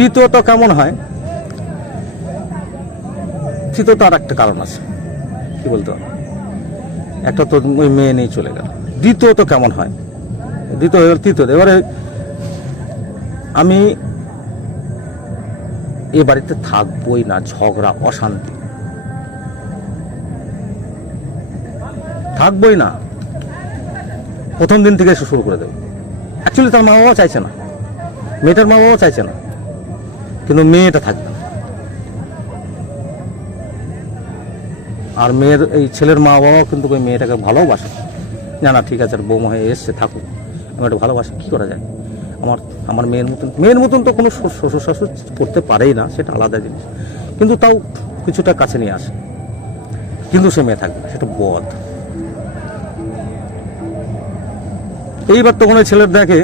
তৃতীয়ত কেমন হয়, তৃতীয়ত আর একটা কারণ আছে, কি বলতে হবে, একটা তো ওই মেয়ে নিয়ে চলে গেল। দ্বিতীয়ত কেমন হয়, তৃতীয়ত এবারে আমি এ বাড়িতে থাকবোই না, ঝগড়া অশান্তি থাকবোই না, প্রথম দিন থেকে শুরু করে দেবো। অ্যাকচুয়ালি তার মা বাবা চাইছে না, মেয়েটার মা বাবা চাইছে না, কিন্তু মেয়েটা থাকবে না। আর মেয়ের এই ছেলের মা বাবাও কিন্তু ওই মেয়েটাকে ভালোবাসে, না ঠিক আছে বৌমা হয়ে এসছে থাকুক, আমি একটা ভালোবাসি, কী করা যায়, আমার মেয়ের মতন তো কোনো শ্বশুর শাশুর করতে পারেই না, সেটা আলাদা জিনিস, কিন্তু তাও কিছুটা কাছে নিয়ে আসে, কিন্তু সে মেয়ে থাকবে না, সেটা বদ। এইবার তখন ওই ছেলের দেখে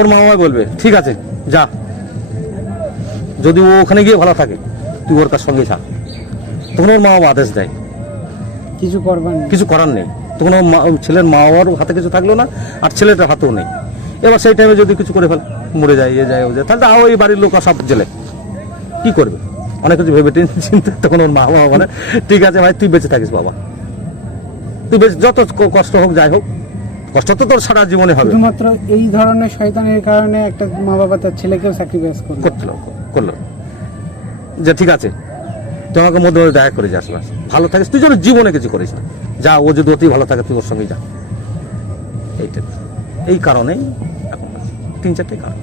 ওর মা বাবা বলবে ঠিক আছে যা, যদি ও ওখানে গিয়ে ভালো থাকে তুই ওর কার সঙ্গে যা, তখন ওর মা বাবা আদেশ দেয়, কিছু করার নেই, তখন ওর ছেলের মা বাবার হাতে কিছু থাকলো না, আর ছেলেটার হাতেও নেই। এবার সেই টাইমে যদি কিছু করে ফেলে, মরে যায়, ও যায়, তাহলে তাও এই বাড়ির লোক সব জেলে কি করবে, অনেক কিছু ভেবে চিন্তা। তখন ওর মা বাবা বলে ঠিক আছে ভাই তুই বেঁচে থাকিস বাবা, তুই বেঁচে যত কষ্ট হোক যাই হোক, কষ্ট তো তোর সারা জীবনে হবে। শুধুমাত্র এই ধরনের শয়তানের কারণে একটা মা বাবা তার ছেলেকেও স্যাক্রিফাইস করলো যে ঠিক আছে তুই আমাকে মধ্যে মধ্যে দেখা করে যাস, ভালো থাকিস, তুই যেন জীবনে কিছু করিস না, যা, ও যদি অতি ভালো থাকে তুই ওর সঙ্গে যা। এই কারণেই এখন 3-4টে কারণ।